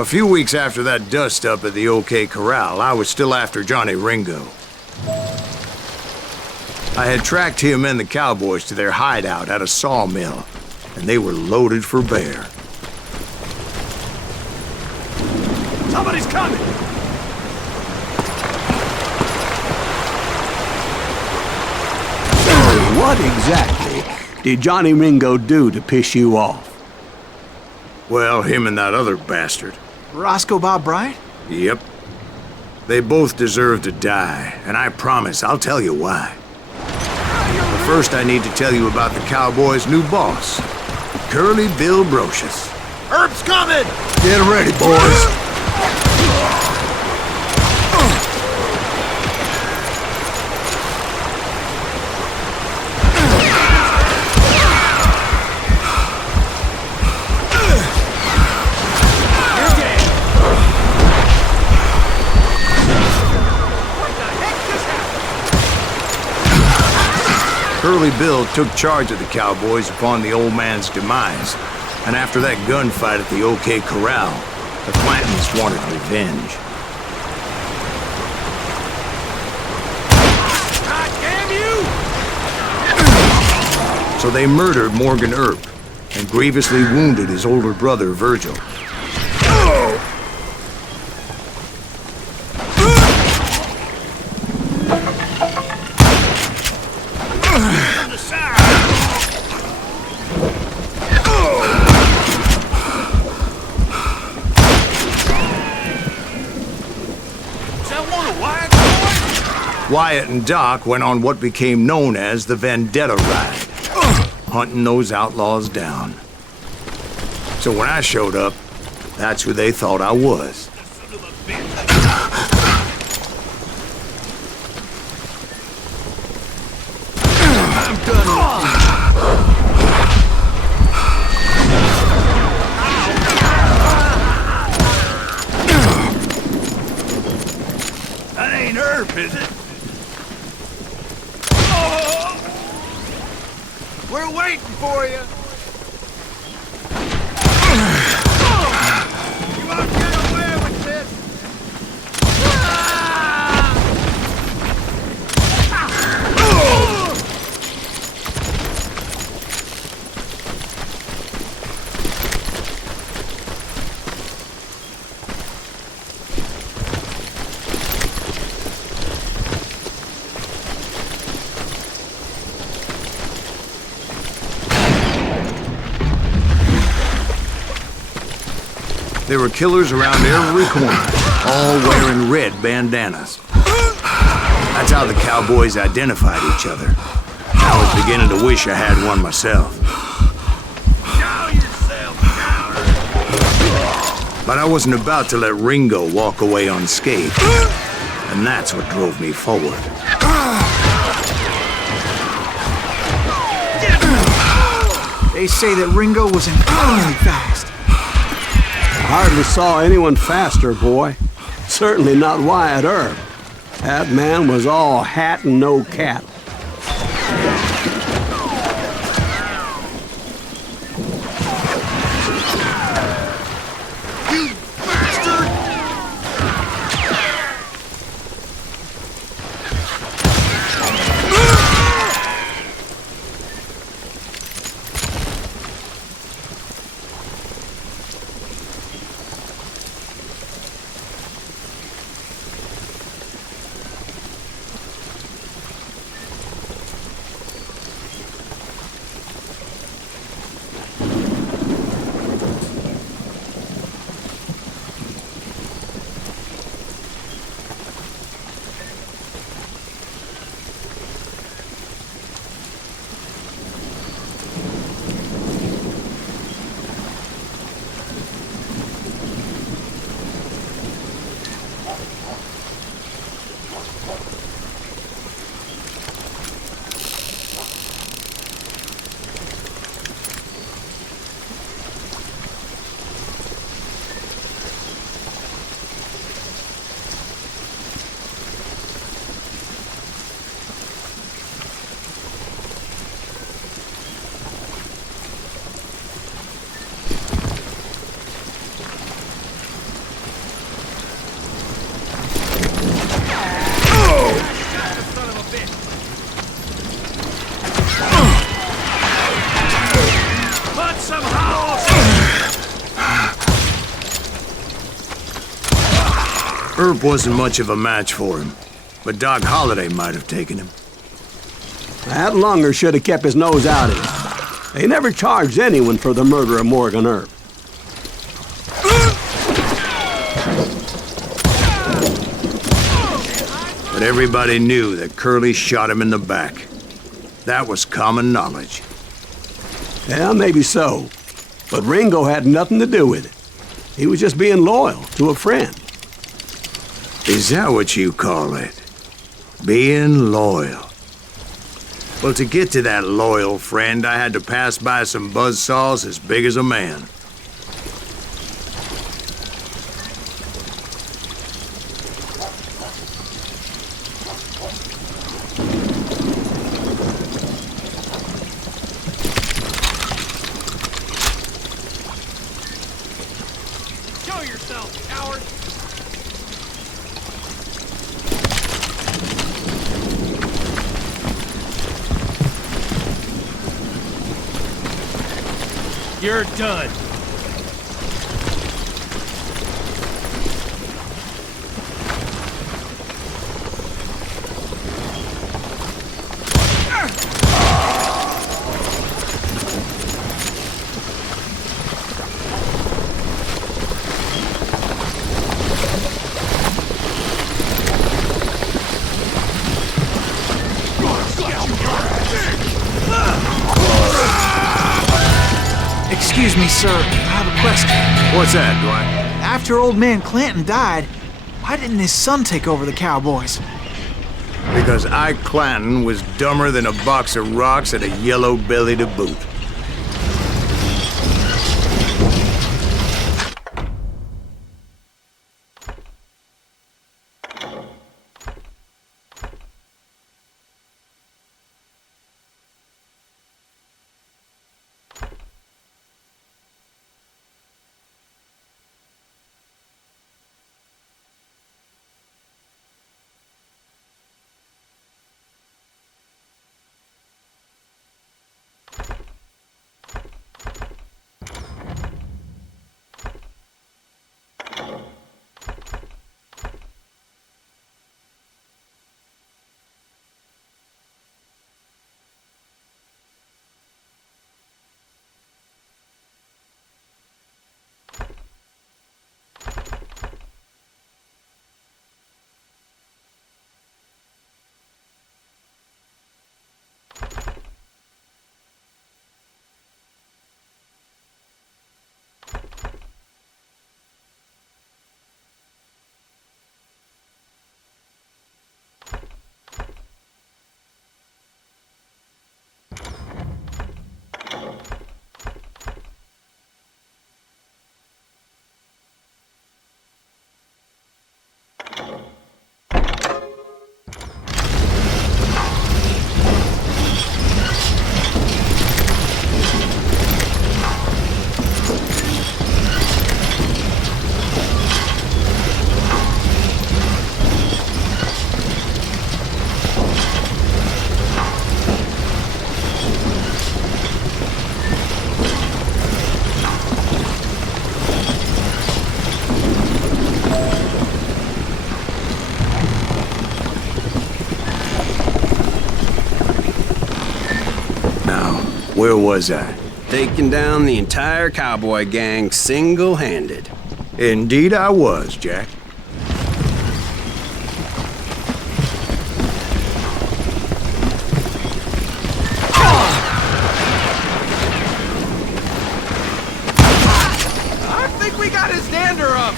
A few weeks after that dust-up at the OK Corral, I was still after Johnny Ringo. I had tracked him and the cowboys to their hideout at a sawmill, and they were loaded for bear. Somebody's coming! So, what exactly did Johnny Ringo do to piss you off? Well, him and that other bastard. Roscoe Bob Bryant? Yep. They both deserve to die, and I promise I'll tell you why. But first I need to tell you about the Cowboys' new boss, Curly Bill Brocious. Herb's coming! Get ready, boys. Curly Bill took charge of the Cowboys upon the old man's demise, and after that gunfight at the OK Corral, the Flantons wanted revenge. God damn you! So they murdered Morgan Earp and grievously wounded his older brother, Virgil. Wyatt and Doc went on what became known as the Vendetta Ride, hunting those outlaws down. So when I showed up, that's who they thought I was. I'm done. That ain't Herb, is it? We're waiting for you. You won't get away with this. There were killers around every corner, all wearing red bandanas. That's how the Cowboys identified each other. I was beginning to wish I had one myself. Show yourself, coward! But I wasn't about to let Ringo walk away unscathed. And that's what drove me forward. They say that Ringo was incredibly fast. I hardly saw anyone faster, boy. Certainly not Wyatt Earp. That man was all hat and no cattle. You bastard! Earp wasn't much of a match for him, but Doc Holliday might have taken him. That lunger should have kept his nose out of it. They never charged anyone for the murder of Morgan Earp. But everybody knew that Curly shot him in the back. That was common knowledge. Yeah, maybe so. But Ringo had nothing to do with it. He was just being loyal to a friend. Is that what you call it? Being loyal? Well, to get to that loyal friend, I had to pass by some buzzsaws as big as a man. Show yourself, coward! You're done. Excuse me, sir. I have a question. What's that, Dwight? After old man Clanton died, why didn't his son take over the cowboys? Because Ike Clanton was dumber than a box of rocks and a yellow belly to boot. Where was I? Taking down the entire cowboy gang single-handed. Indeed I was, Jack. I think we got his dander up.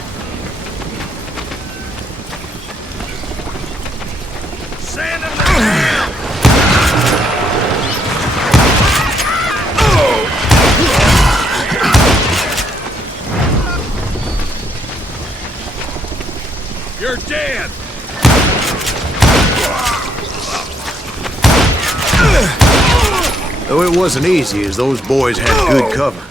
Sand him down. You're dead! Though it wasn't easy, as those boys had good cover.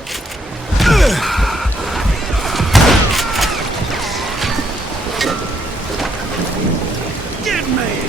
Get me!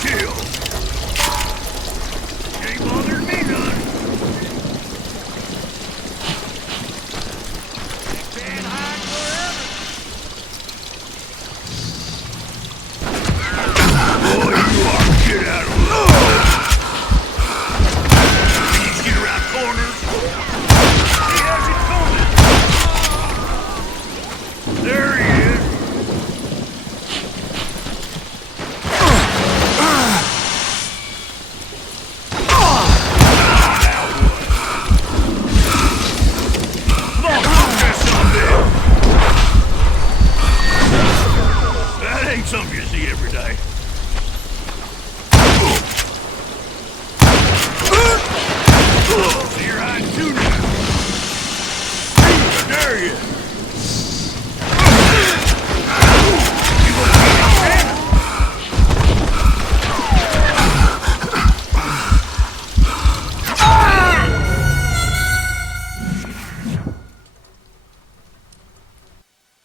kill. Ain't bothered me none. Can't hide forever. Boy, you are get out of you get around corners. He has it coming. There he is. That ain't something you see every day. So you're hiding too now. I dare you. You gonna get out there?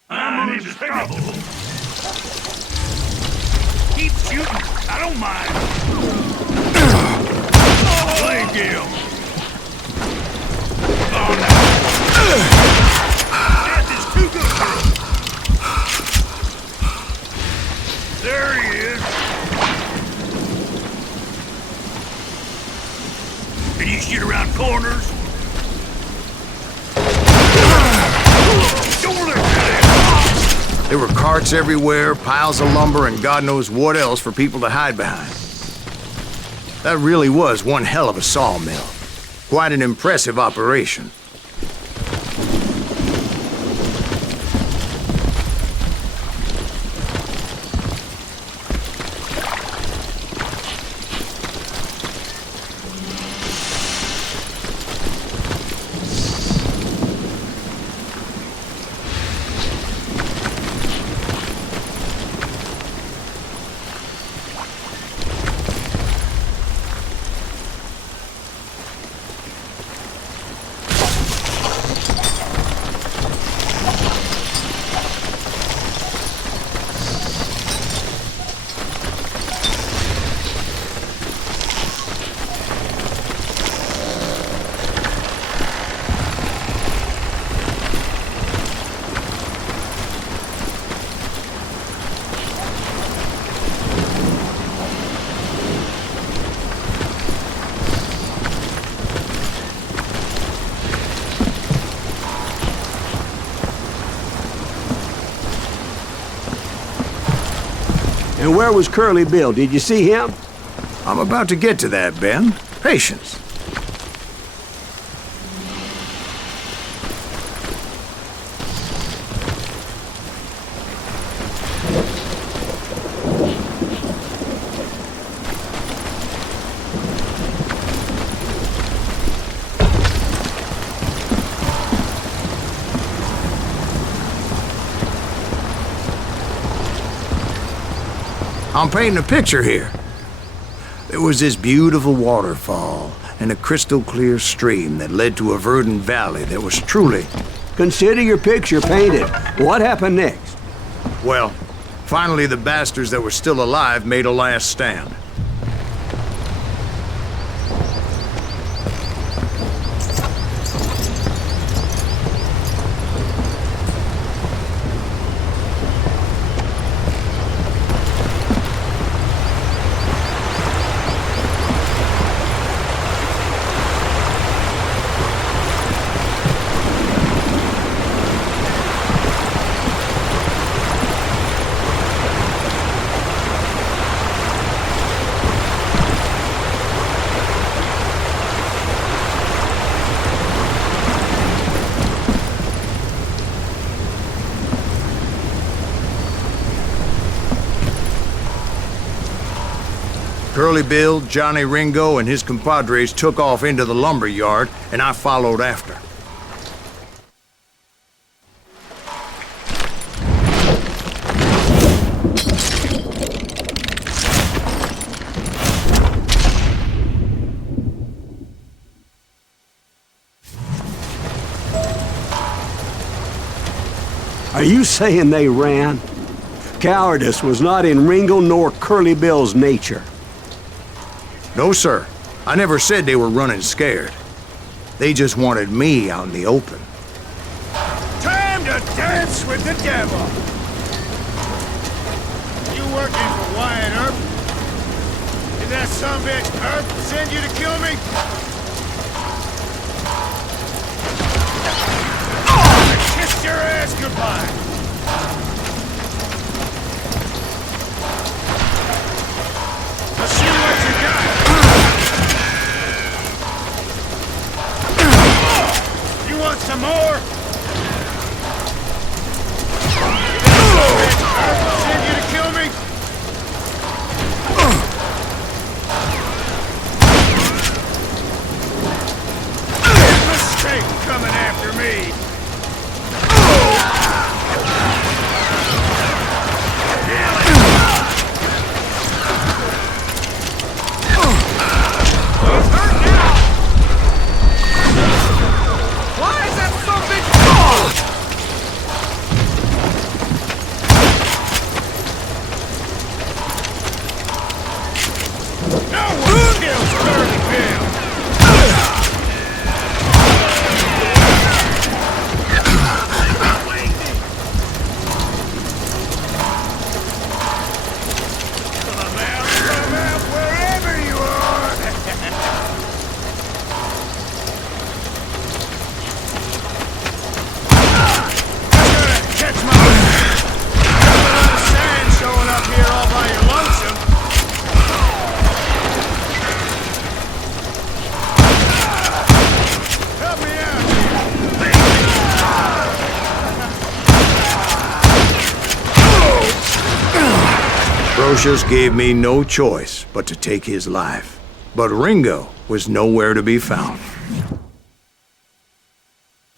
I'm unstoppable. Keep shooting. I don't mind. Play him. Oh, no. Death is too good for him. There he is. Can you shoot around corners? Don't let that. There were carts everywhere, piles of lumber, and God knows what else for people to hide behind. That really was one hell of a sawmill. Quite an impressive operation. And where was Curly Bill? Did you see him? I'm about to get to that, Ben. Patience. I'm painting a picture here. There was this beautiful waterfall and a crystal clear stream that led to a verdant valley that was truly... Consider your picture painted. What happened next? Well, finally the bastards that were still alive made a last stand. Curly Bill, Johnny Ringo, and his compadres took off into the lumber yard, and I followed after. Are you saying they ran? Cowardice was not in Ringo nor Curly Bill's nature. No, sir. I never said they were running scared. They just wanted me out in the open. Time to dance with the devil! You working for Wyatt Earp? Did that sumbitch Earp send you to kill me? Kiss your ass goodbye! Let's see what you got! You want some more? Send you to kill me? Mistake coming after me. Brocious gave me no choice but to take his life. But Ringo was nowhere to be found.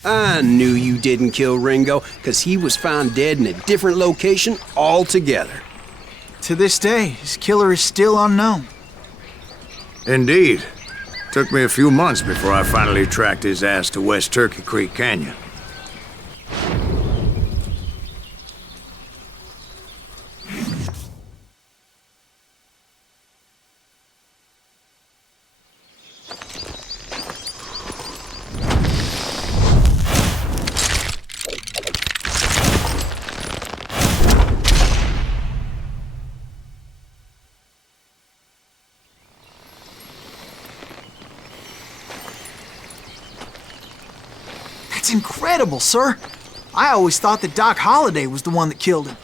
I knew you didn't kill Ringo, because he was found dead in a different location altogether. To this day, his killer is still unknown. Indeed. Took me a few months before I finally tracked his ass to West Turkey Creek Canyon. That's incredible, sir. I always thought that Doc Holliday was the one that killed him.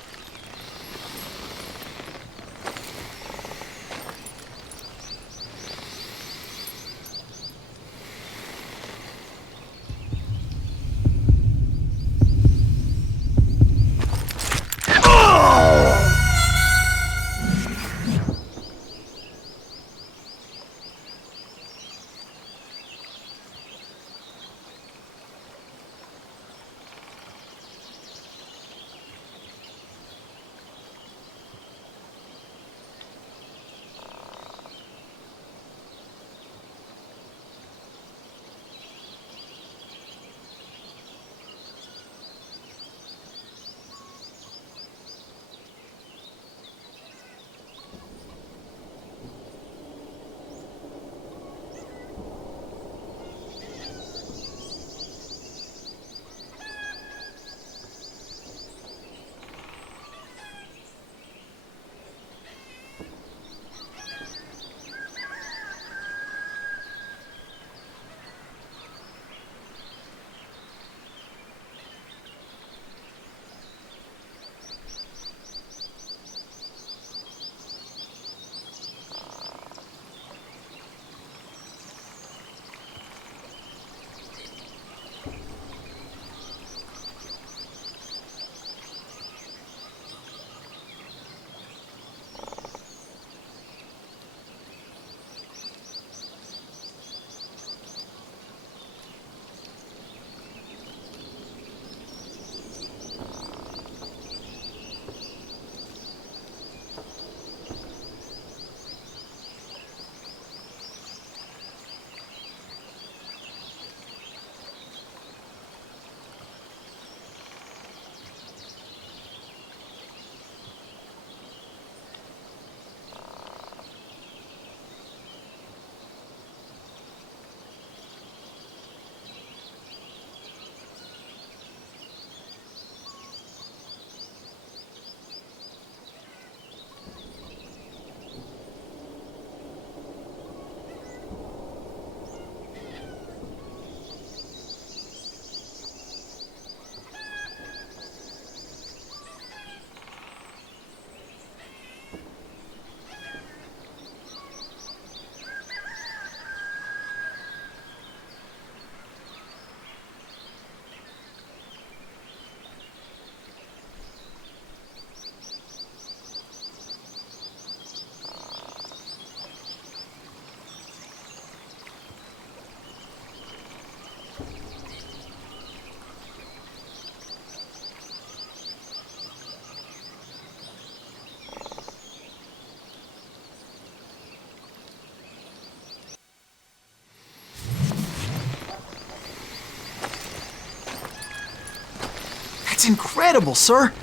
incredible, sir.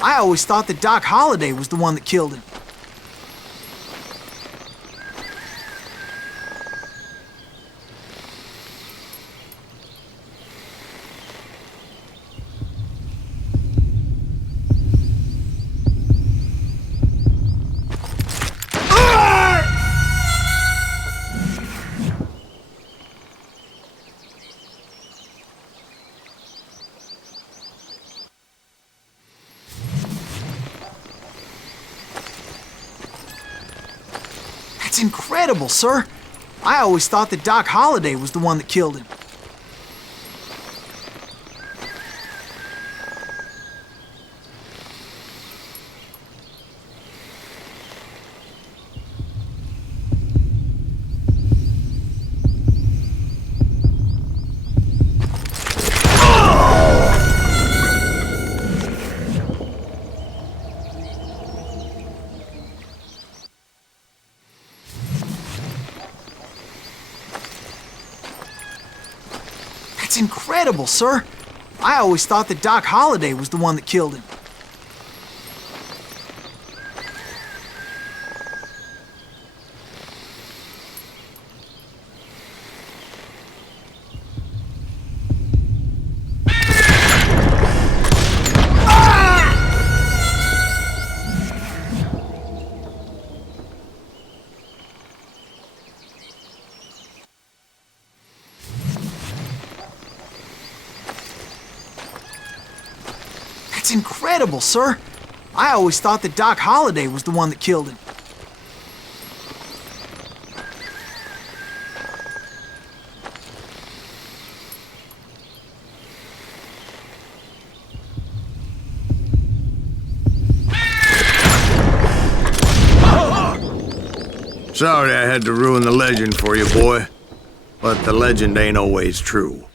I always thought that Doc Holliday was the one that killed him. That's incredible, sir. I always thought that Doc Holliday was the one that killed him. That's incredible, sir. I always thought that Doc Holliday was the one that killed him. That's incredible, sir. I always thought that Doc Holliday was the one that killed him. Sorry I had to ruin the legend for you, boy. But the legend ain't always true.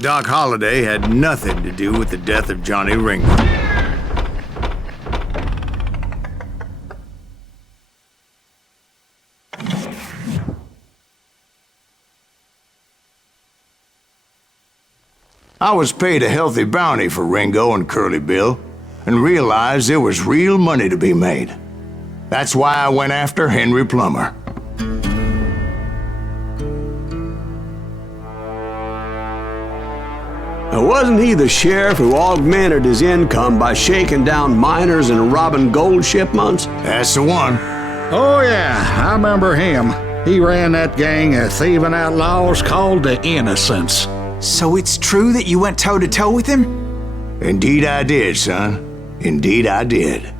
Doc Holliday had nothing to do with the death of Johnny Ringo. I was paid a healthy bounty for Ringo and Curly Bill, and realized there was real money to be made. That's why I went after Henry Plummer. Now, wasn't he the sheriff who augmented his income by shaking down miners and robbing gold shipments? That's the one. Oh, yeah, I remember him. He ran that gang of thieving outlaws called the Innocents. So it's true that you went toe-to-toe with him? Indeed I did, son. Indeed I did.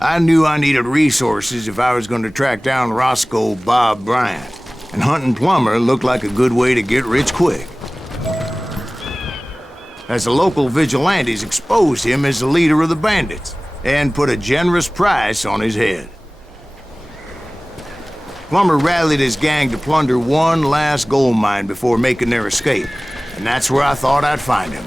I knew I needed resources if I was going to track down Roscoe Bob Bryant, and hunting Plummer looked like a good way to get rich quick. As the local vigilantes exposed him as the leader of the bandits, and put a generous price on his head. Plummer rallied his gang to plunder one last gold mine before making their escape, and that's where I thought I'd find him.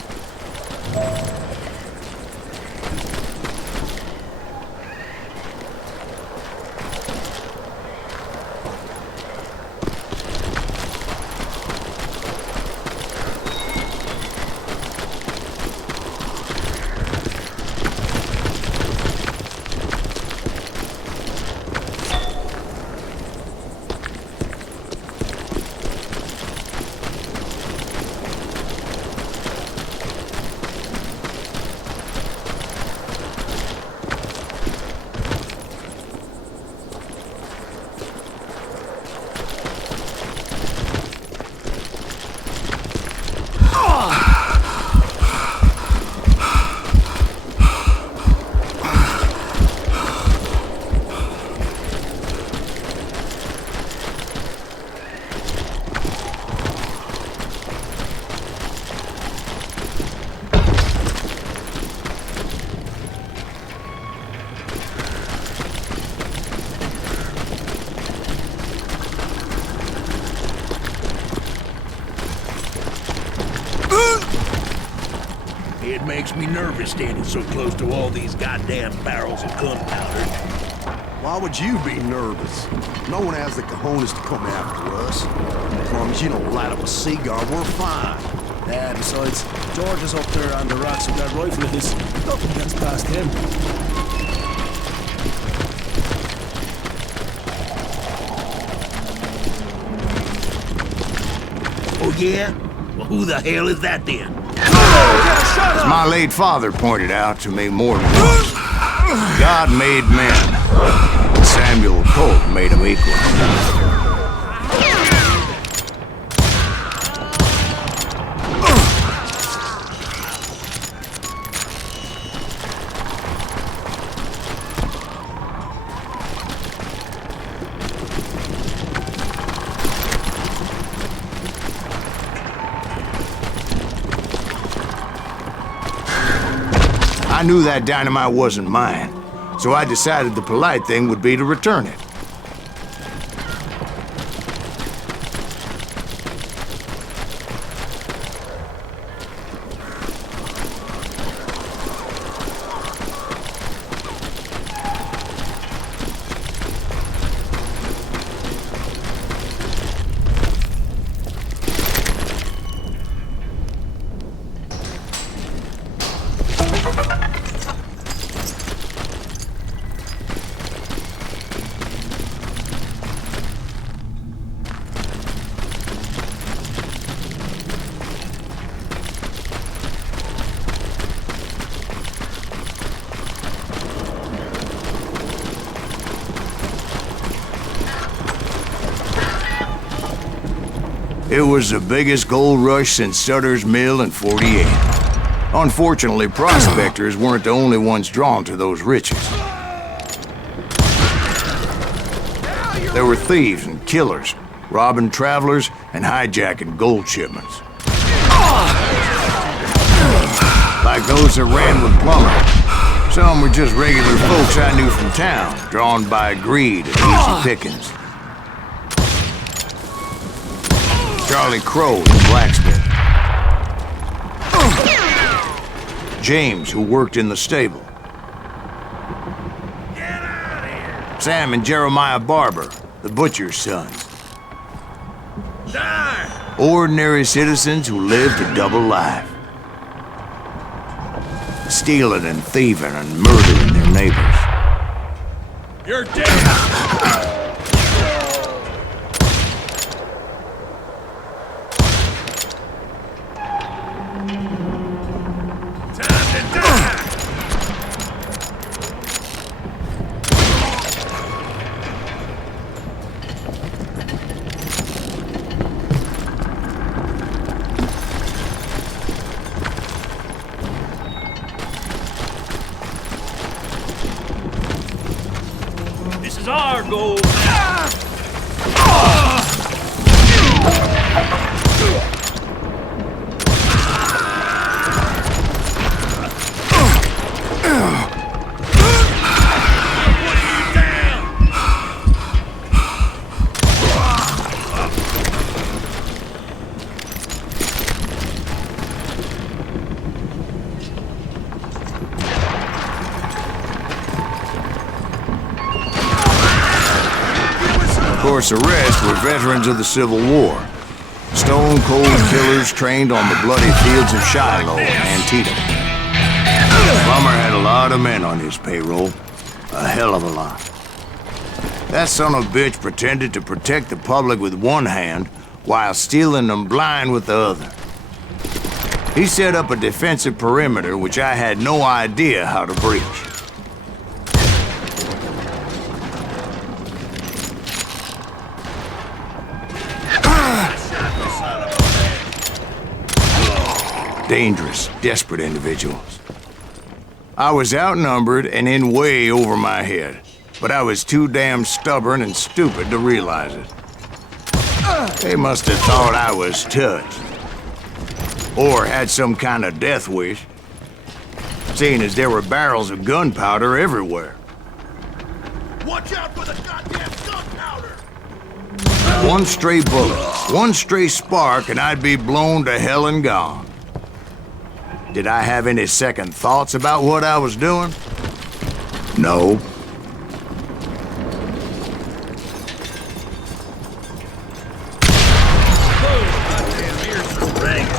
It makes me nervous standing so close to all these goddamn barrels of gunpowder. Why would you be nervous? No one has the cojones to come after us. As long as you don't light up a cigar, we're fine. Yeah, besides, George is up there on the rocks with that rifle of his. Nothing gets past him. Oh yeah? Well, who the hell is that then? As my late father pointed out to me more than once, God made men. Samuel Colt made them equal. I knew that dynamite wasn't mine, so I decided the polite thing would be to return it. It was the biggest gold rush since Sutter's Mill in '48. Unfortunately, prospectors weren't the only ones drawn to those riches. There were thieves and killers, robbing travelers and hijacking gold shipments. Like those that ran with Plummer. Some were just regular folks I knew from town, drawn by greed and easy pickings. Charlie Crow, the blacksmith. James, who worked in the stable. Sam and Jeremiah Barber, the butcher's sons. Ordinary citizens who lived a double life. Stealing and thieving and murdering their neighbors. You're dead! gold. Of course, the rest were veterans of the Civil War. Stone-cold killers trained on the bloody fields of Shiloh and Antietam. Plummer had a lot of men on his payroll. A hell of a lot. That son of a bitch pretended to protect the public with one hand while stealing them blind with the other. He set up a defensive perimeter which I had no idea how to breach. Dangerous, desperate individuals. I was outnumbered and in way over my head, but I was too damn stubborn and stupid to realize it. They must have thought I was touched. Or had some kind of death wish, seeing as there were barrels of gunpowder everywhere. Watch out for the goddamn gunpowder! One stray bullet, one stray spark, and I'd be blown to hell and gone. Did I have any second thoughts about what I was doing? No. Goddamn ears are ringing.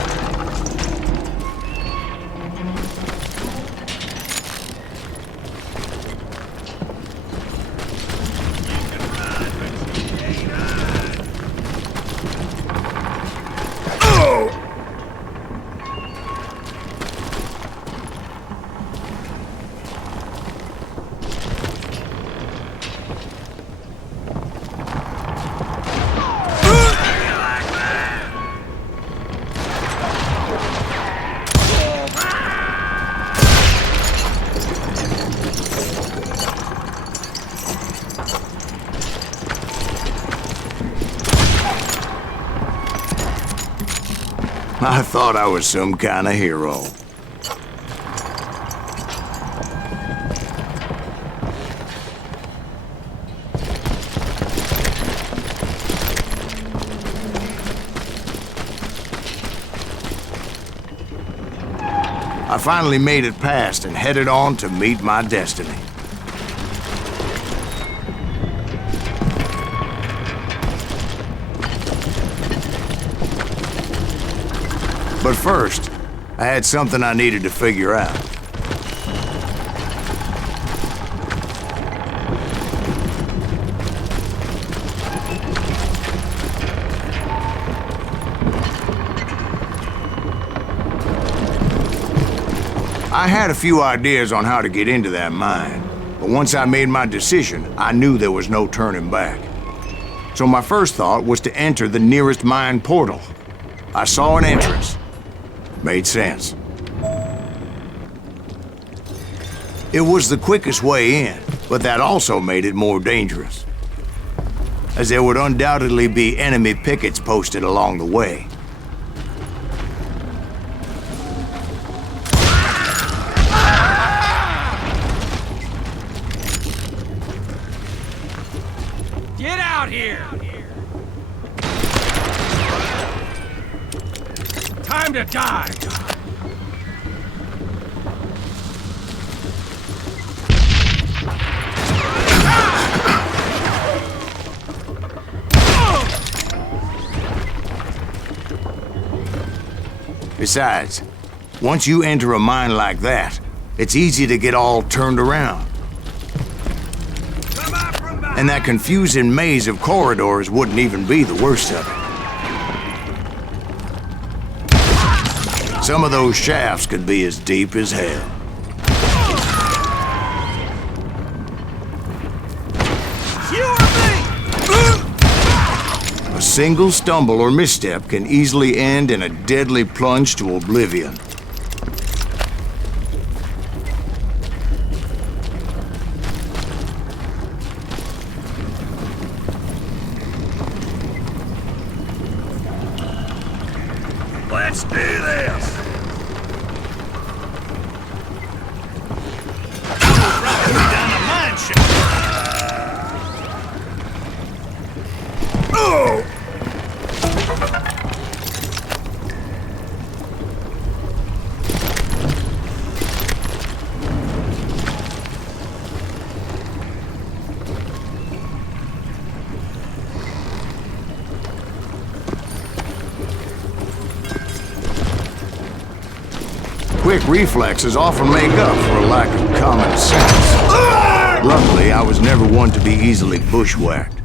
I thought I was some kind of hero. I finally made it past and headed on to meet my destiny. But first, I had something I needed to figure out. I had a few ideas on how to get into that mine, but once I made my decision, I knew there was no turning back. So my first thought was to enter the nearest mine portal. I saw an entrance. Made sense. It was the quickest way in, but that also made it more dangerous, as there would undoubtedly be enemy pickets posted along the way. Get out here! Time to die! Besides, once you enter a mine like that, it's easy to get all turned around. And that confusing maze of corridors wouldn't even be the worst of it. Some of those shafts could be as deep as hell. A single stumble or misstep can easily end in a deadly plunge to oblivion. Let's do this! Right down a mine shaft. Oh! Quick reflexes often make up for a lack of common sense. Luckily, I was never one to be easily bushwhacked.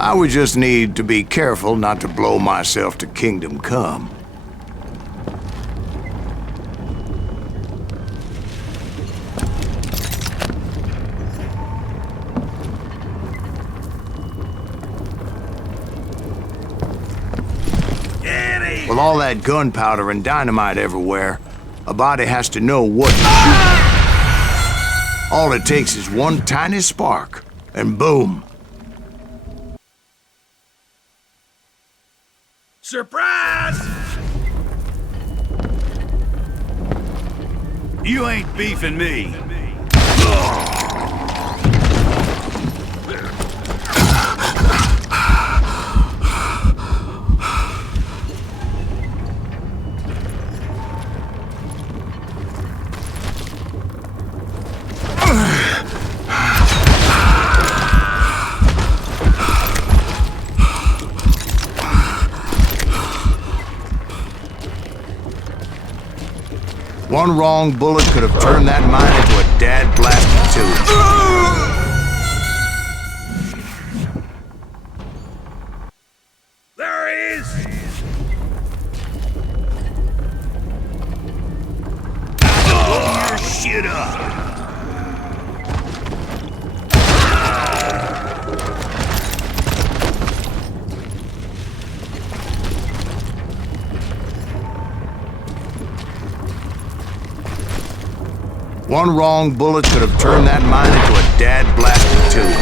I would just need to be careful not to blow myself to kingdom come. With all that gunpowder and dynamite everywhere, a body has to know what to shoot. All it takes is one tiny spark, and boom. Surprise! You ain't beefing me. One wrong bullet could have turned that mine into a dad-blasted tomb. There he is! Blow your shit up! One wrong bullet could have turned that mine into a dad-blasted tomb.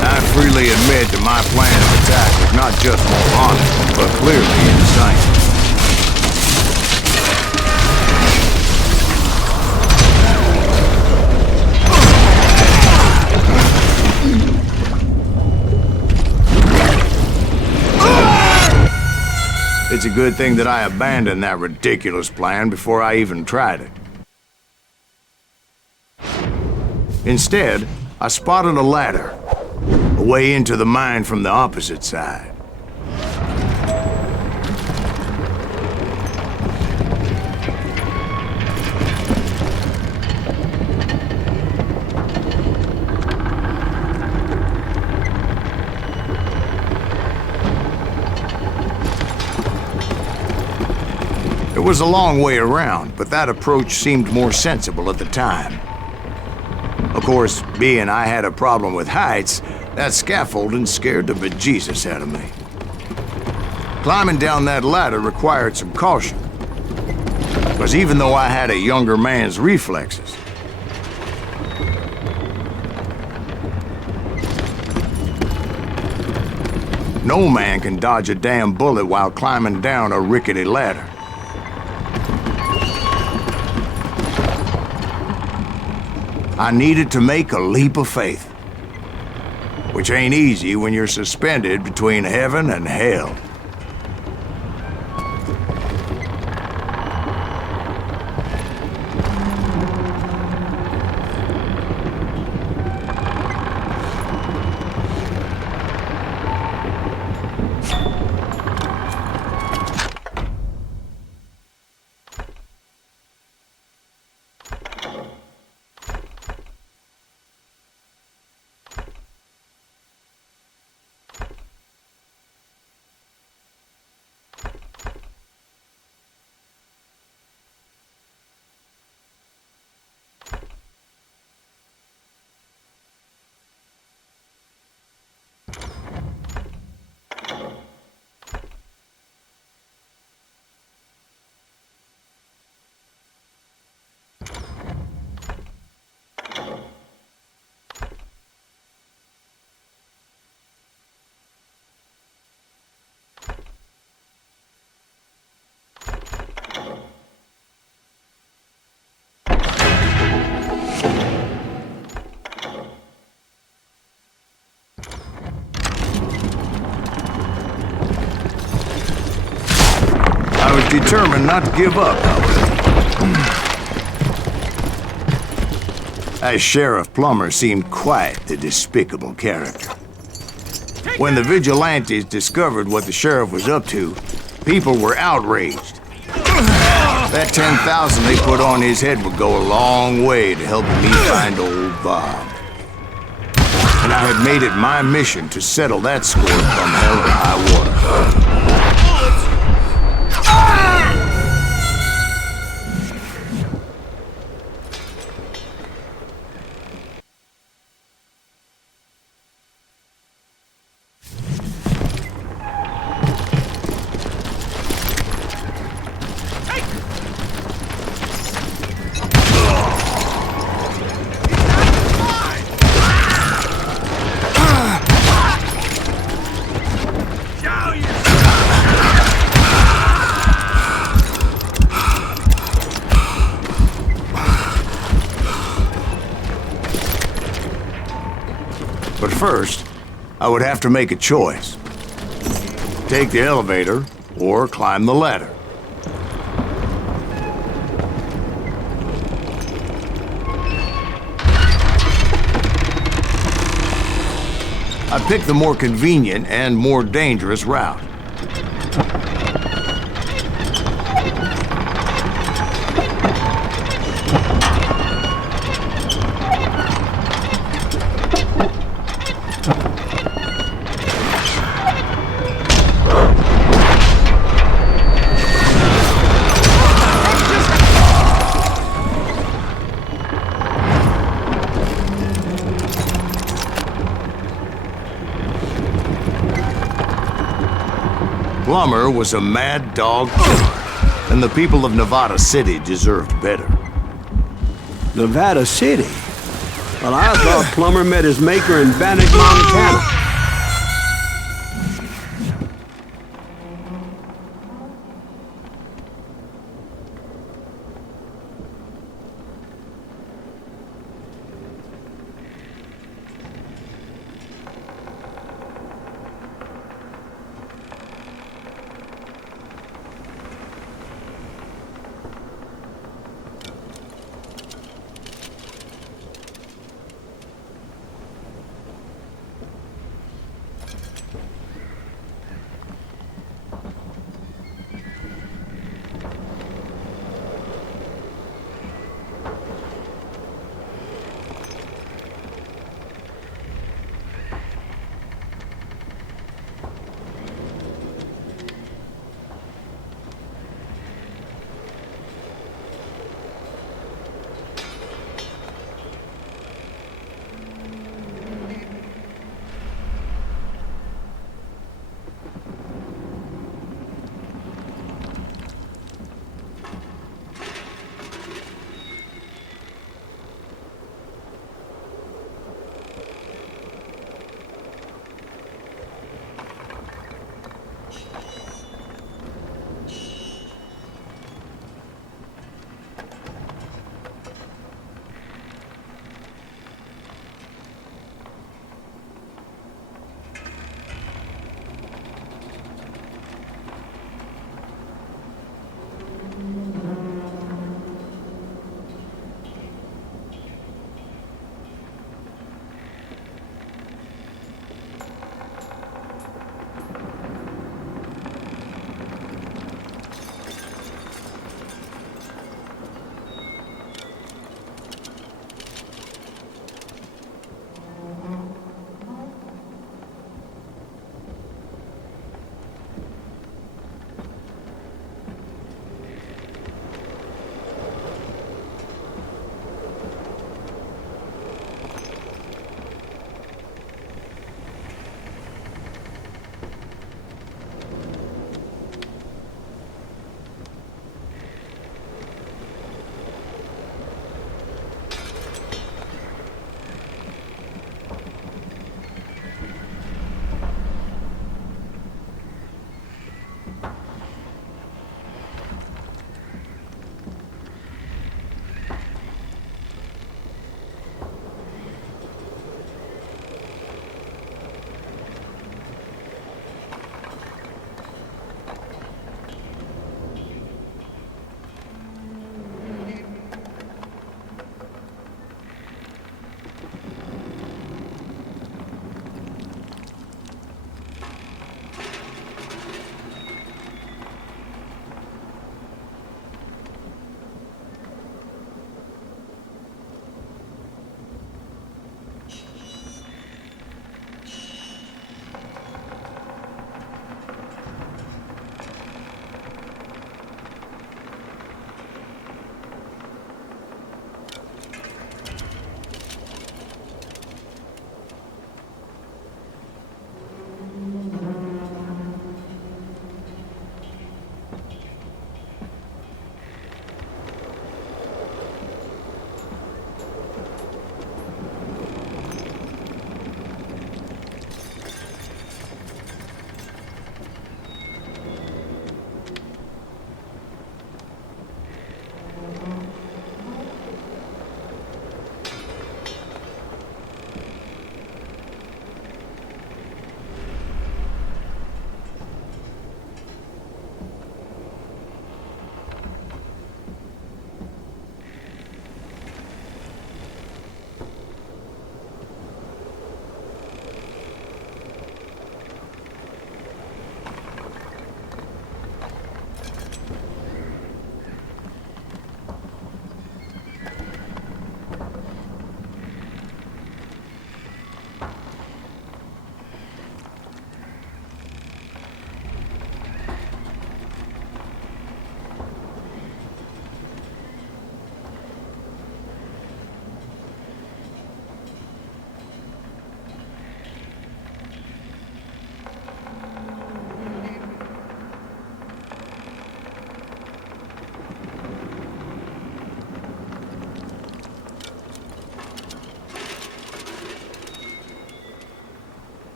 I freely admit that my plan of attack was not just moronic, but clearly insane. It's a good thing that I abandoned that ridiculous plan before I even tried it. Instead, I spotted a ladder, a way into the mine from the opposite side. It was a long way around, but that approach seemed more sensible at the time. Of course, being I had a problem with heights, that scaffolding scared the bejesus out of me. Climbing down that ladder required some caution, because even though I had a younger man's reflexes, no man can dodge a damn bullet while climbing down a rickety ladder. I needed to make a leap of faith, which ain't easy when you're suspended between heaven and hell. determined not to give up, however. As Sheriff Plummer seemed quite the despicable character. When the vigilantes discovered what the sheriff was up to, people were outraged. That 10,000 they put on his head would go a long way to helping me find old Bob. And I had made it my mission to settle that score come hell or high water. But first, I would have to make a choice. Take the elevator or climb the ladder. I picked the more convenient and more dangerous route. Plummer was a mad dog killer, and the people of Nevada City deserved better. Nevada City? Well, I thought Plummer met his maker in Bannock, Montana.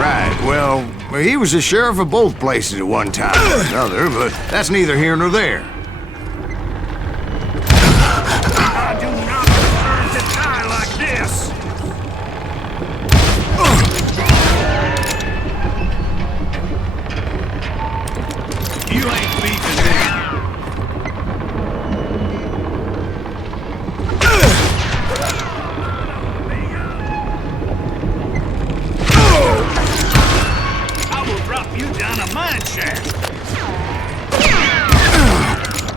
Right, well, he was the sheriff of both places at one time or another, but that's neither here nor there. I do not deserve to die like this! You ain't beating me. I will drop you down a mine shaft.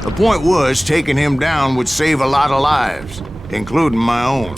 The point was, taking him down would save a lot of lives, including my own.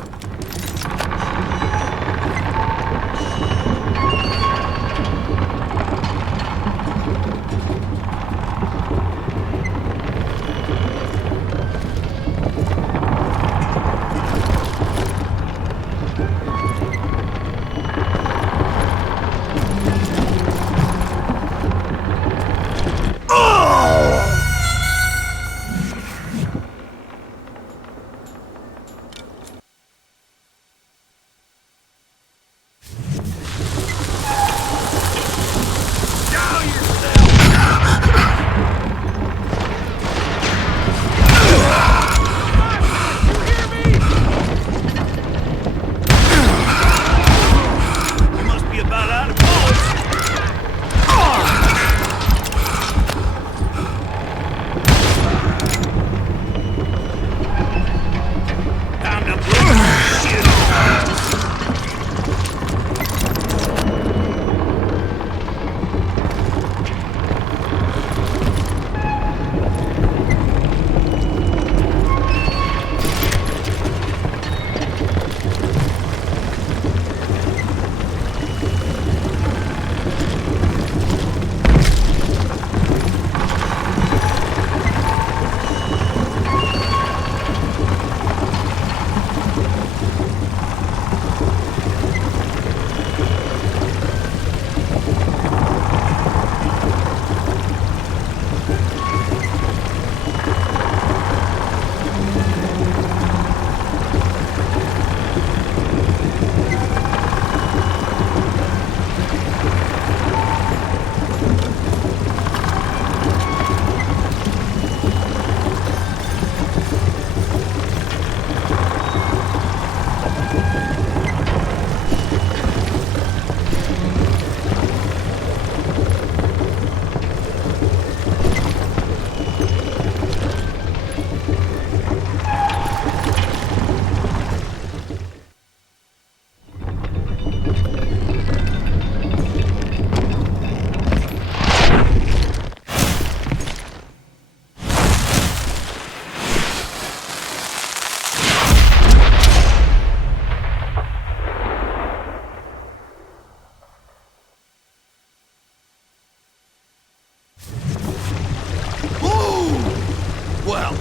Well,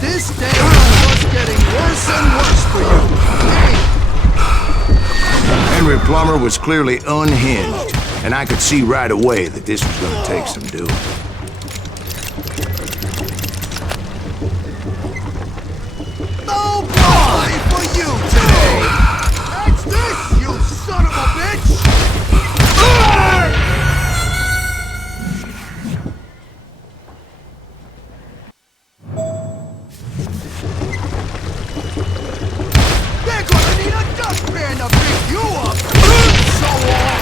this day is just getting worse and worse for you. Henry Plummer was clearly unhinged, and I could see right away that this was going to take some doing. No party for you today! That's this, you son of a bitch! They're gonna need a dustpan to pick you up! So on!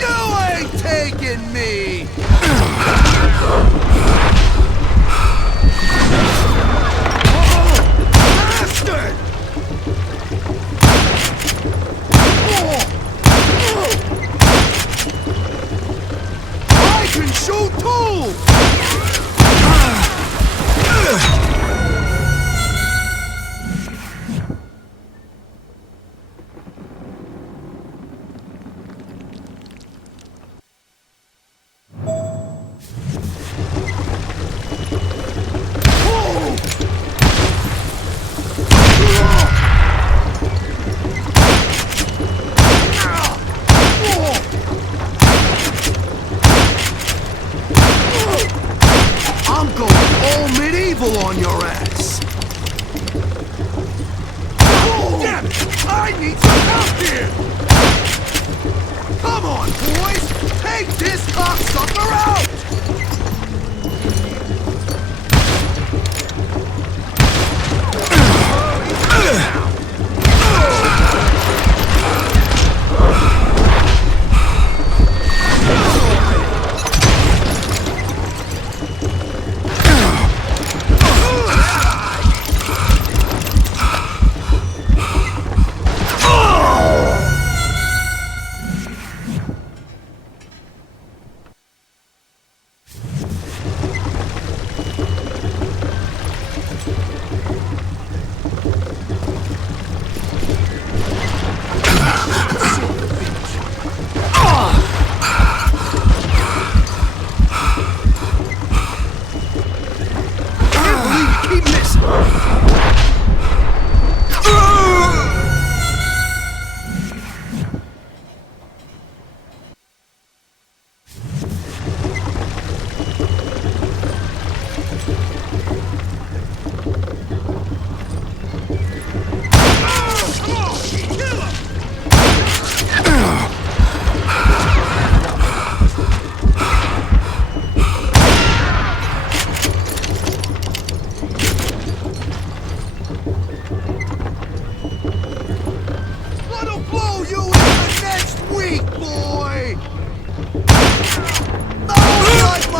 You ain't taking me!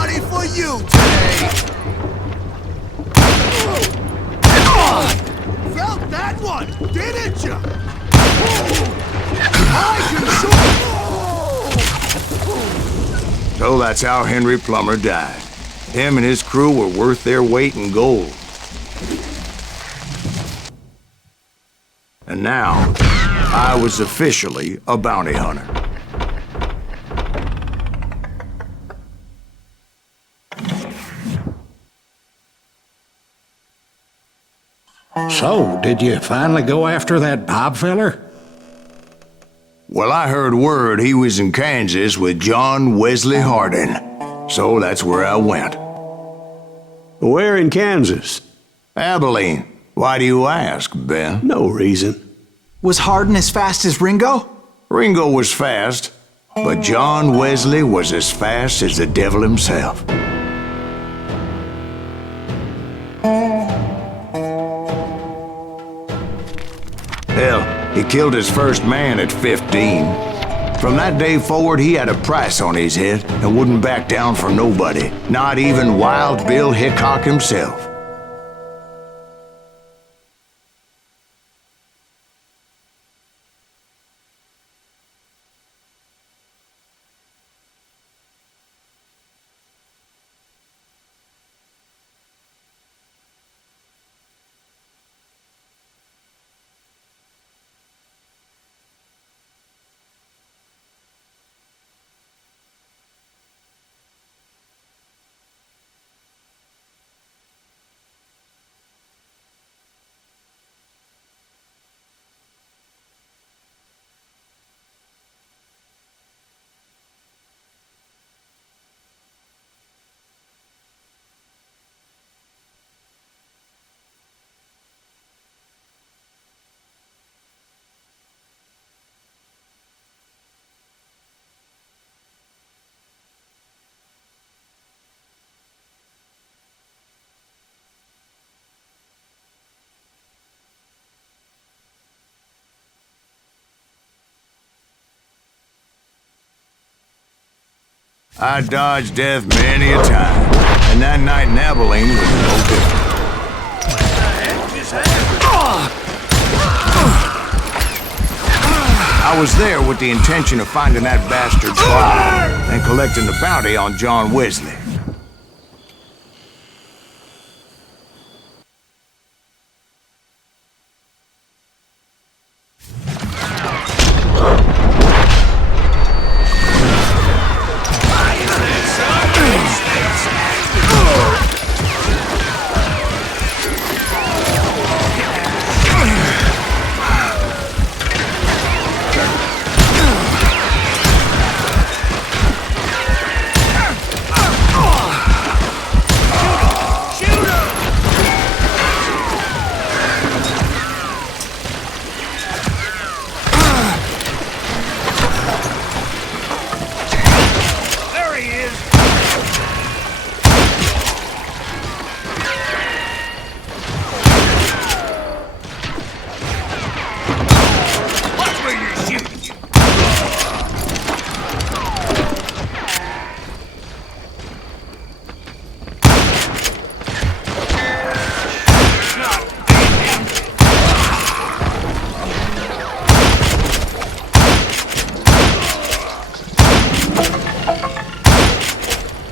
nobody for you today! Felt that one, didn't you? I can show. So that's how Henry Plummer died. Him and his crew were worth their weight in gold. And now, I was officially a bounty hunter. So, did you finally go after that Bob feller? Well, I heard word he was in Kansas with John Wesley Hardin. So that's where I went. Where in Kansas? Abilene. Why do you ask, Ben? No reason. Was Hardin as fast as Ringo? Ringo was fast, but John Wesley was as fast as the devil himself. Hell, he killed his first man at 15. From that day forward, he had a price on his head and wouldn't back down for nobody, not even Wild Bill Hickok himself. I dodged death many a time, and that night in Abilene was no different. I was there with the intention of finding that bastard's body and collecting the bounty on John Wesley.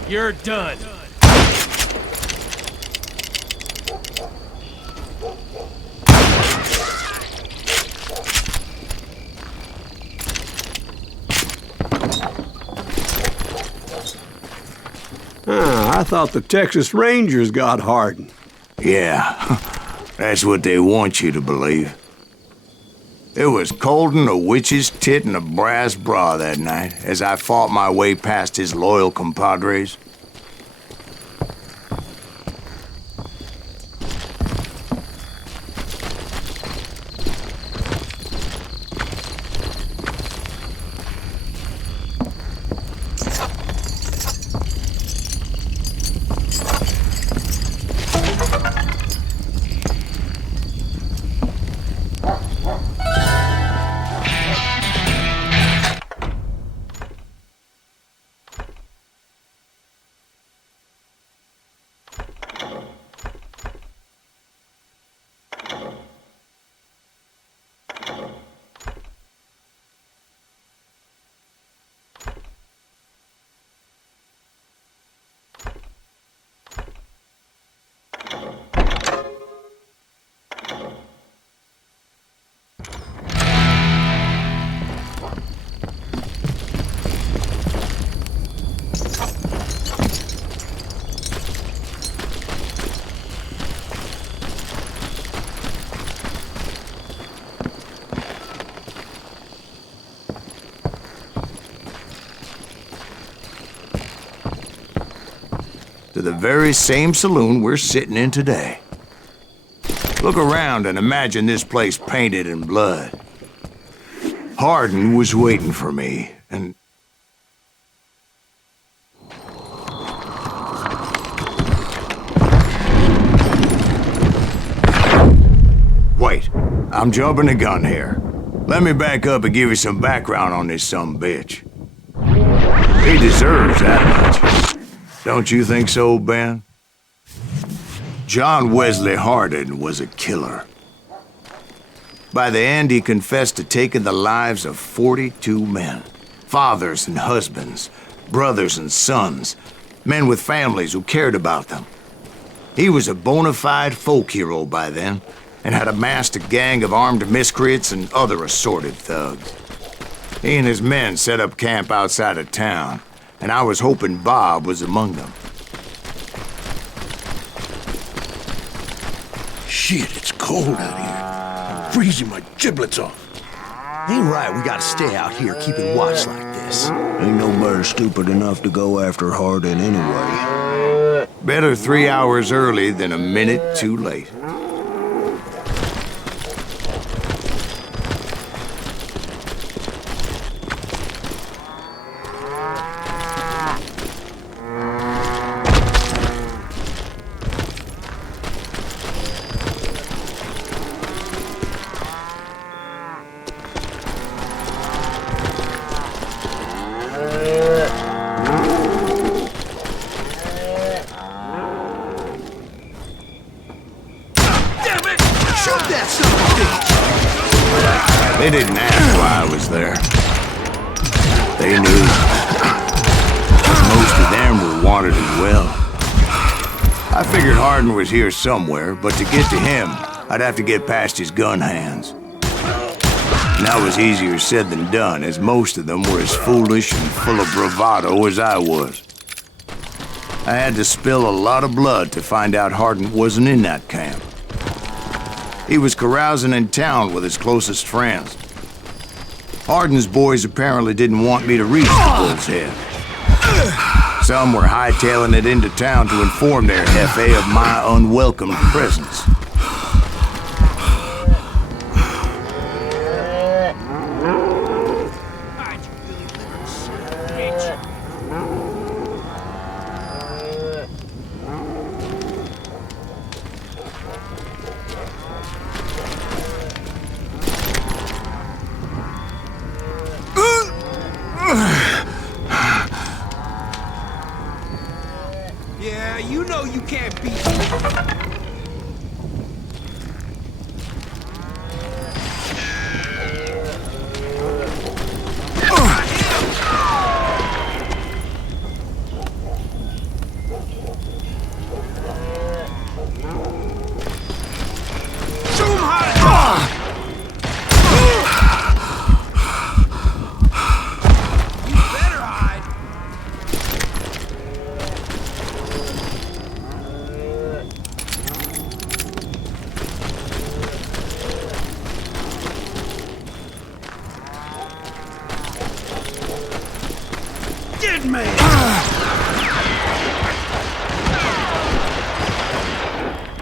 You're done. I thought the Texas Rangers got Hardin. Yeah, that's what they want you to believe. It was cold'n a witch's tit in a brass bra that night as I fought my way past his loyal compadres. to the very same saloon we're sitting in today. Look around and imagine this place painted in blood. Hardin was waiting for me, and... Wait, I'm jumping the gun here. Let me back up and give you some background on this sumbitch. He deserves that much. Don't you think so, Ben? John Wesley Hardin was a killer. By the end, he confessed to taking the lives of 42 men. Fathers and husbands, brothers and sons, men with families who cared about them. He was a bona fide folk hero by then, and had amassed a gang of armed miscreants and other assorted thugs. He and his men set up camp outside of town, and I was hoping Bob was among them. Shit, it's cold out here. I'm freezing my giblets off. Ain't right we gotta stay out here keeping watch like this. Ain't nobody stupid enough to go after Hardin anyway. Better 3 hours early than a minute too late. They didn't ask why I was there. They knew. Most of them were wanted as well. I figured Hardin was here somewhere, but to get to him, I'd have to get past his gun hands. And that was easier said than done, as most of them were as foolish and full of bravado as I was. I had to spill a lot of blood to find out Hardin wasn't in that camp. He was carousing in town with his closest friends. Hardin's boys apparently didn't want me to reach the bull's head. Some were hightailing it into town to inform their Jefe of my unwelcome presence. Yeah, you know you can't beat me.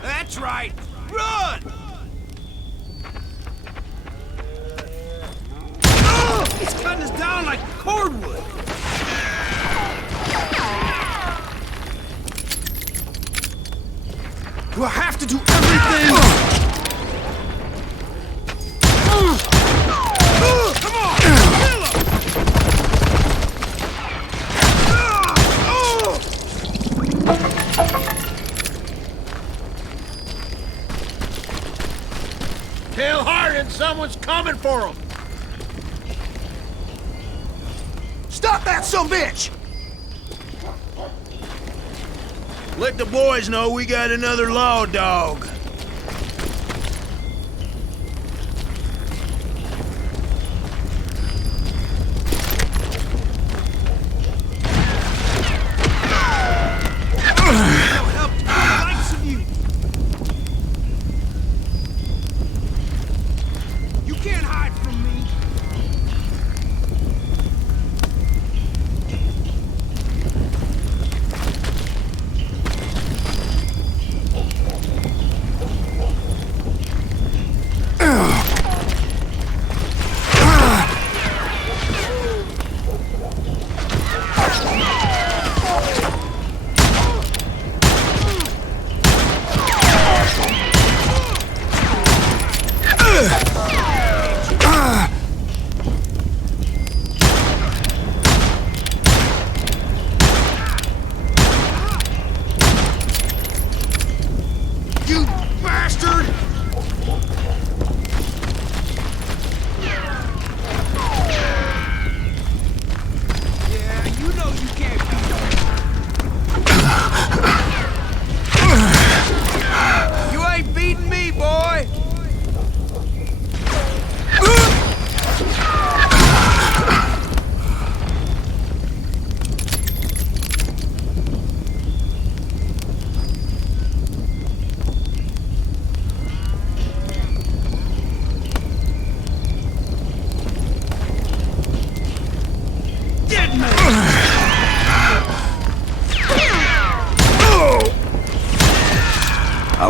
That's right. Run! He's cutting us down like cordwood. We'll have to do everything. Come on! Kill him! Tell Hardin someone's coming for him. Stop that sumbitch! Let the boys know we got another law dog.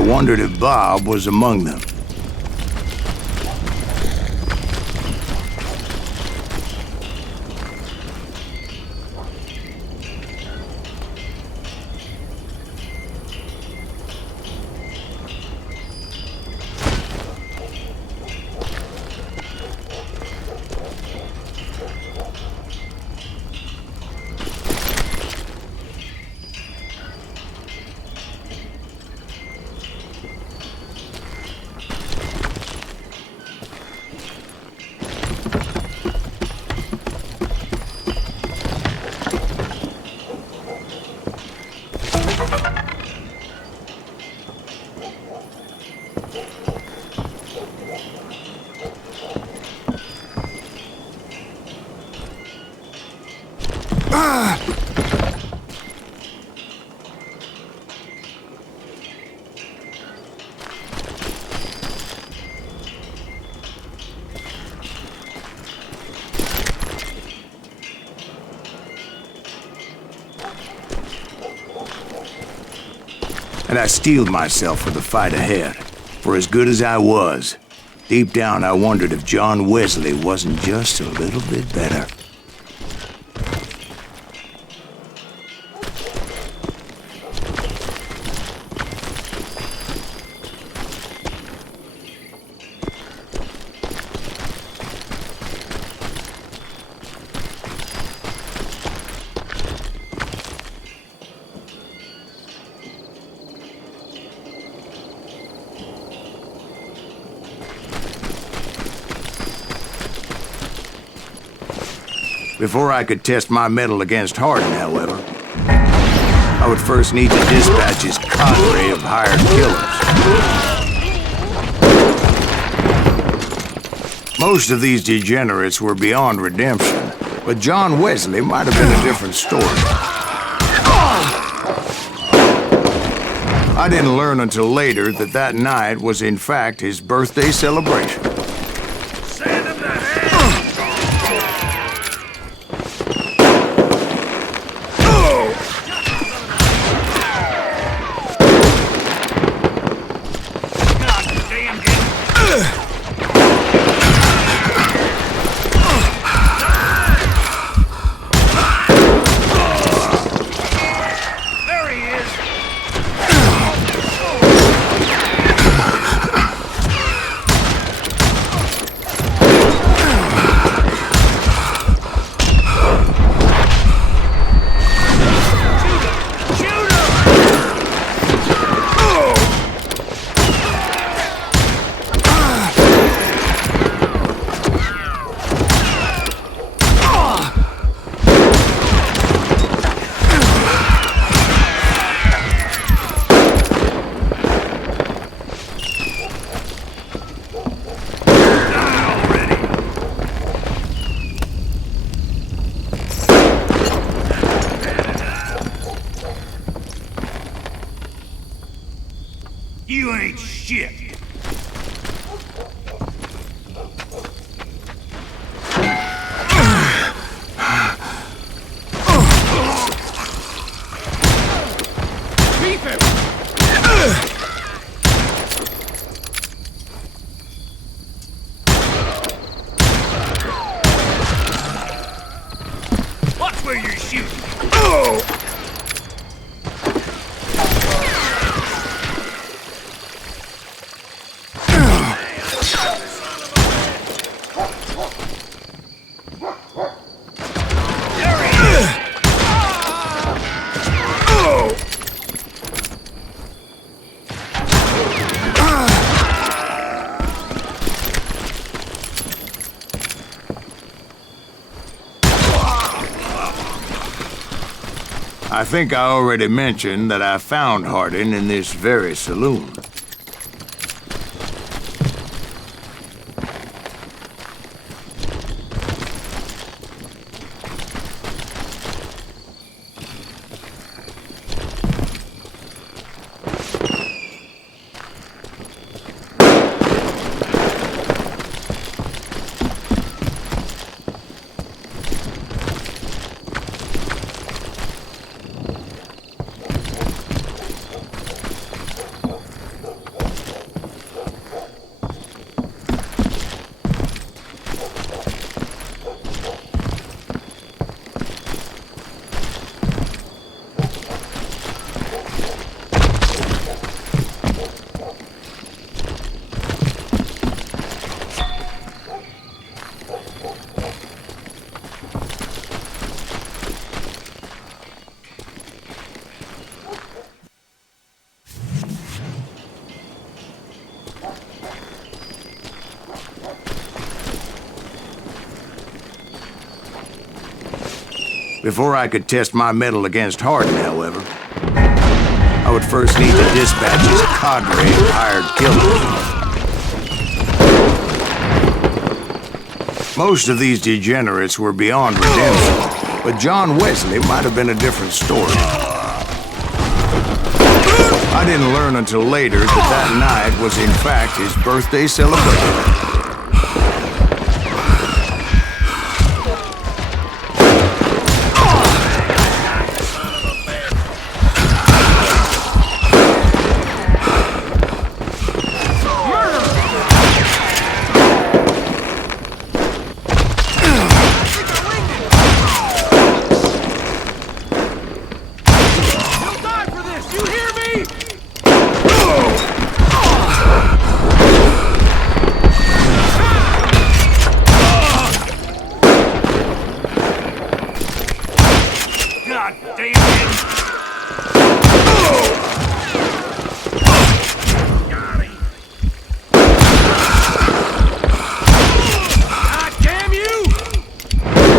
wondered if Bob was among them. And I steeled myself for the fight ahead. For as good as I was, deep down I wondered if John Wesley wasn't just a little bit better. Before I could test my mettle against Hardin, however, I would first need to dispatch his cadre of hired killers. Most of these degenerates were beyond redemption, but John Wesley might have been a different story. I didn't learn until later that that night was in fact his birthday celebration. You ain't shit. Keep him! Watch where you're shooting. I think I already mentioned that I found Hardin in this very saloon. Before I could test my mettle against Hardin, however, I would first need to dispatch his cadre of hired killers. Most of these degenerates were beyond redemption, but John Wesley might have been a different story. I didn't learn until later that that night was in fact his birthday celebration.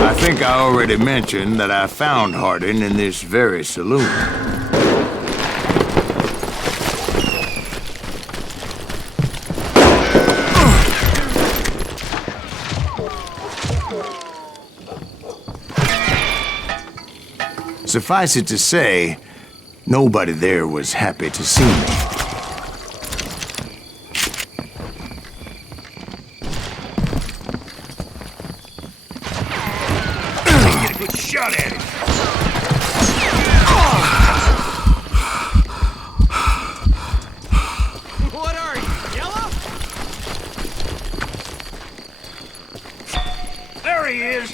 I think I already mentioned that I found Hardin in this very saloon. Suffice it to say, nobody there was happy to see me. Shot at him! What are you, yellow? There he is!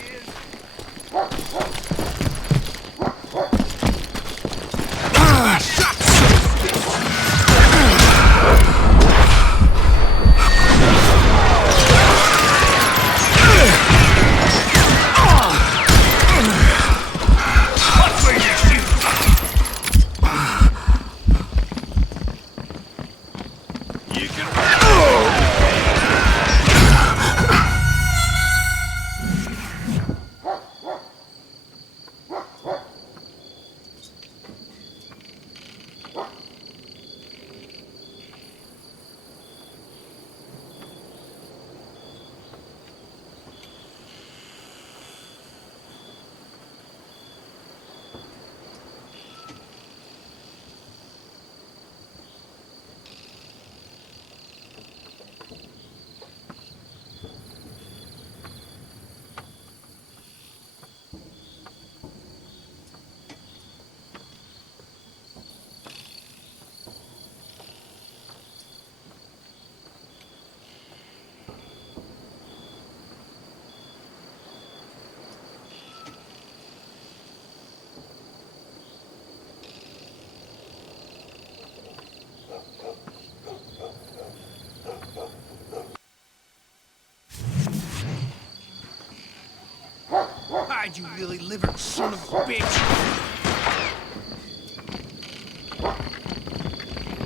Hide, you lily-livered son of a bitch!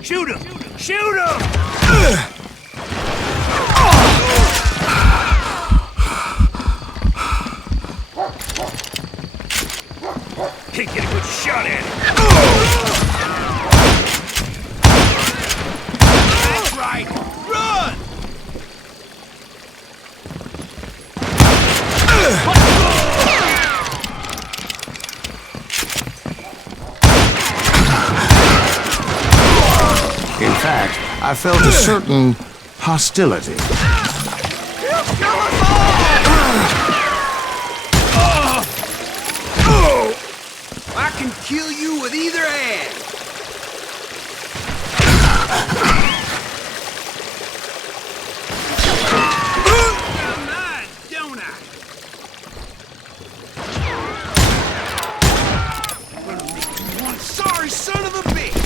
Shoot him! Shoot him! Can't get a good shot at him! That's right! Run! In fact, I felt a certain hostility. I can kill you with either hand. I'm mine, don't I? One sorry son of a bitch!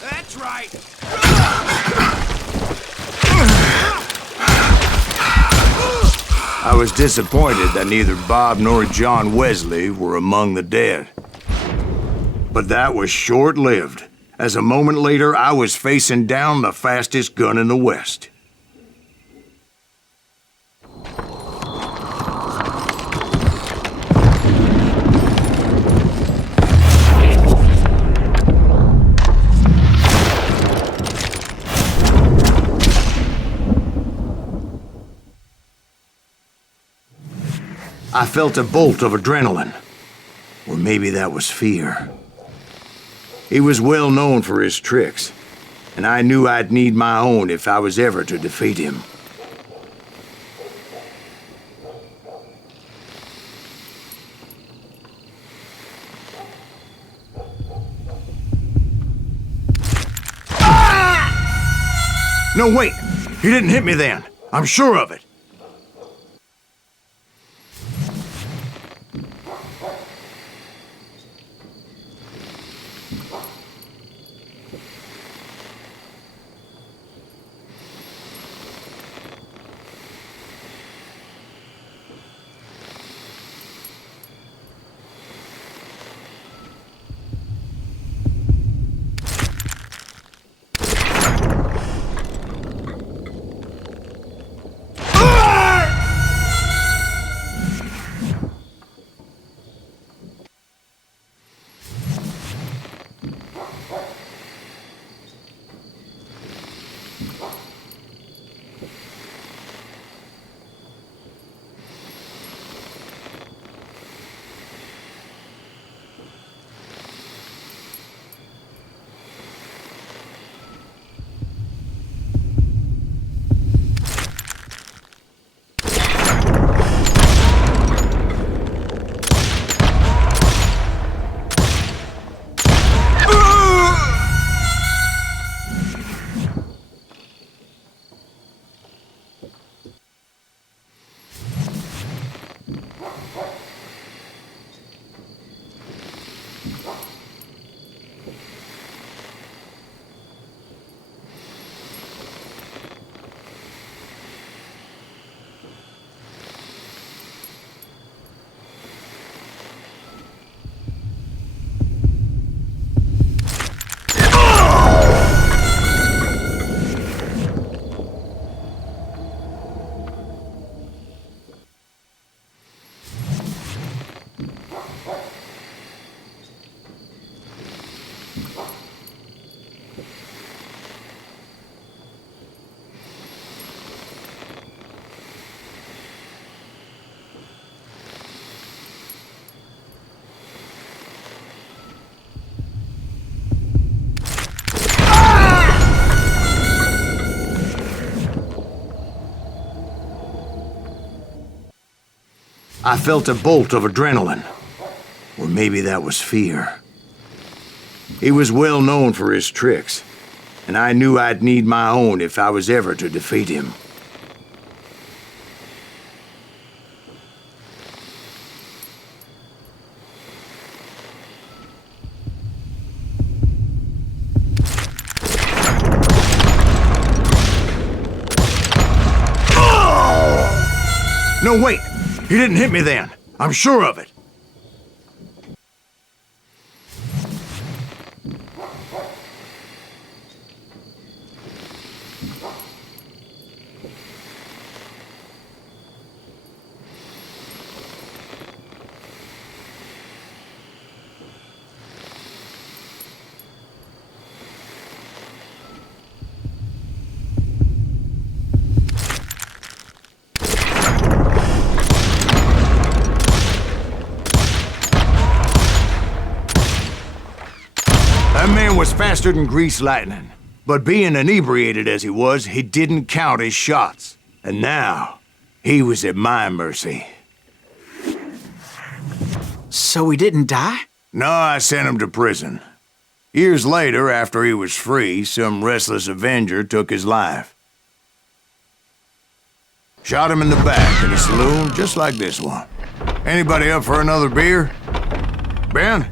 That's right. I was disappointed that neither Bob nor John Wesley were among the dead. But that was short-lived, as a moment later I was facing down the fastest gun in the West. I felt a bolt of adrenaline. Or maybe that was fear. He was well known for his tricks, and I knew I'd need my own if I was ever to defeat him. No, wait! He didn't hit me then. I'm sure of it. I felt a bolt of adrenaline. Or maybe that was fear. He was well known for his tricks, and I knew I'd need my own if I was ever to defeat him. No, wait! He didn't hit me then. I'm sure of it. That man was faster than greased lightning. But being inebriated as he was, he didn't count his shots. And now, he was at my mercy. So he didn't die? No, I sent him to prison. Years later, after he was free, some restless avenger took his life. Shot him in the back in a saloon just like this one. Anybody up for another beer? Ben?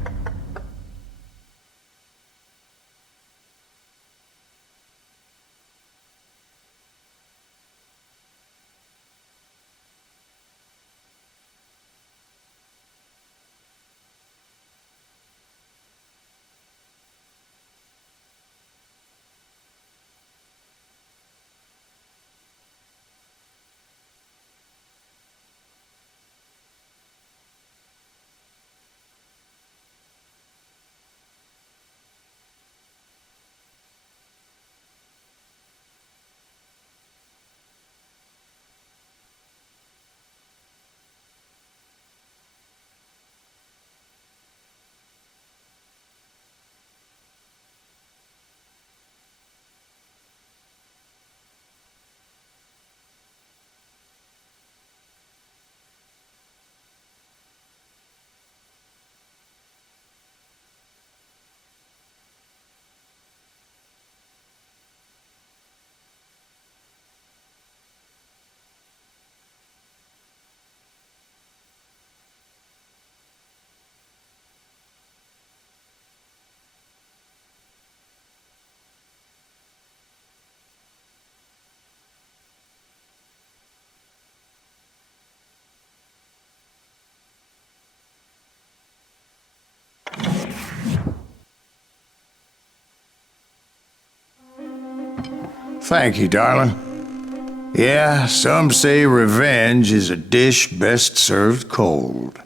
Thank you, darling. Yeah, some say revenge is a dish best served cold.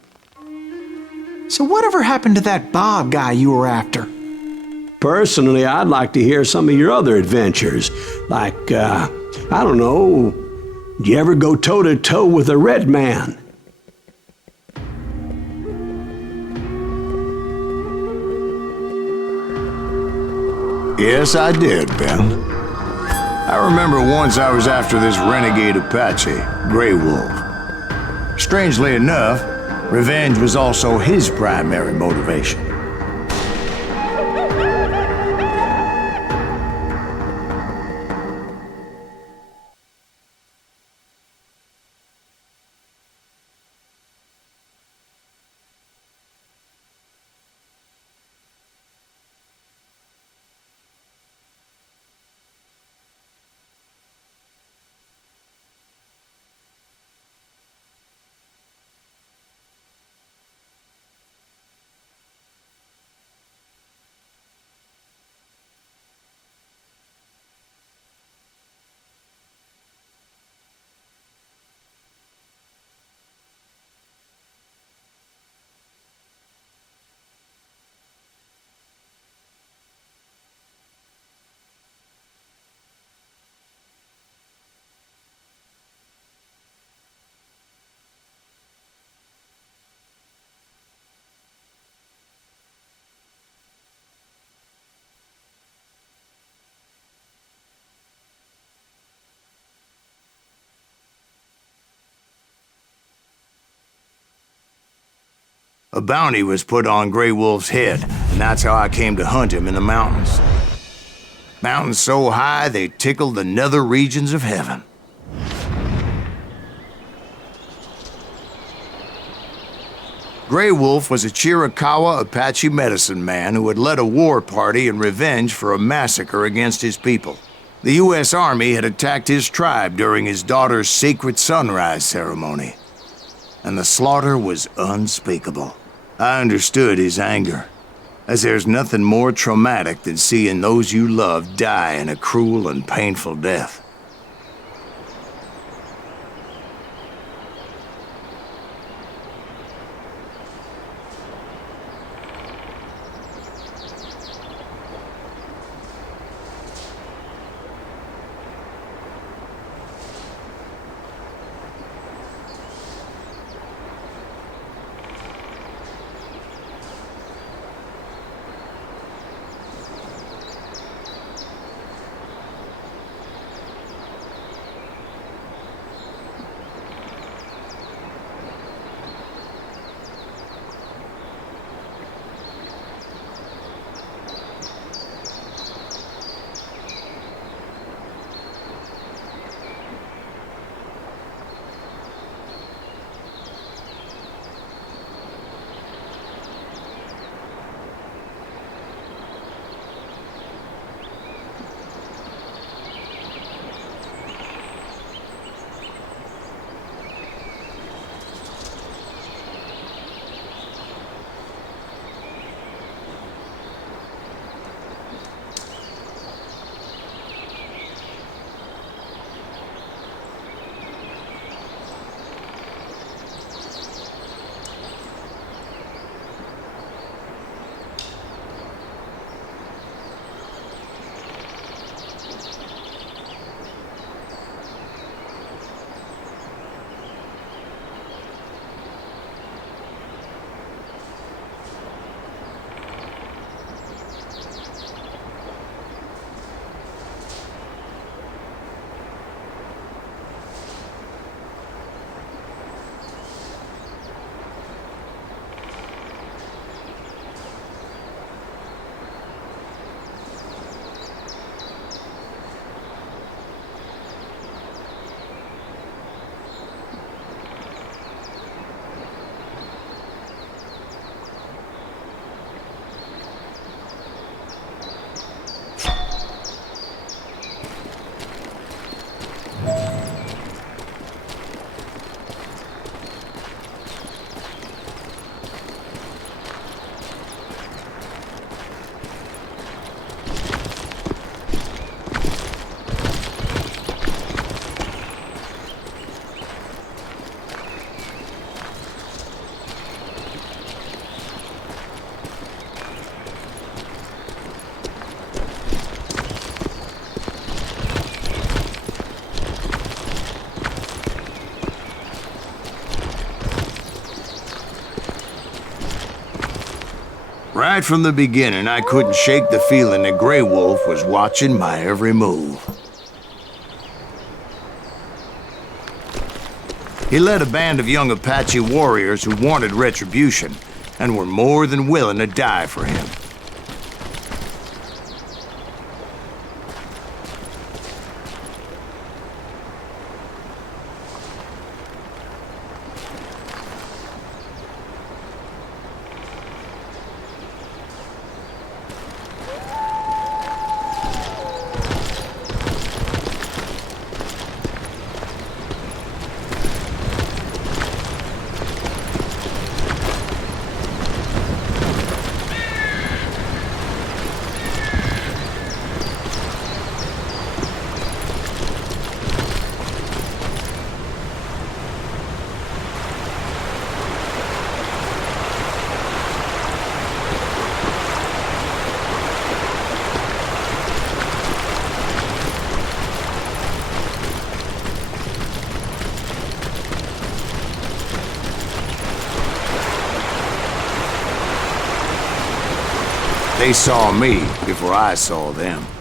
So whatever happened to that Bob guy you were after? Personally, I'd like to hear some of your other adventures. Like, I don't know, did you ever go toe-to-toe with a red man? Yes, I did, Ben. I remember once I was after this renegade Apache, Grey Wolf. Strangely enough, revenge was also his primary motivation. A bounty was put on Grey Wolf's head, and that's how I came to hunt him in the mountains. Mountains so high they tickled the nether regions of heaven. Grey Wolf was a Chiricahua Apache medicine man who had led a war party in revenge for a massacre against his people. The U.S. Army had attacked his tribe during his daughter's sacred sunrise ceremony, and the slaughter was unspeakable. I understood his anger, as there's nothing more traumatic than seeing those you love die in a cruel and painful death. Right from the beginning, I couldn't shake the feeling that Grey Wolf was watching my every move. He led a band of young Apache warriors who wanted retribution and were more than willing to die for him. They saw me before I saw them.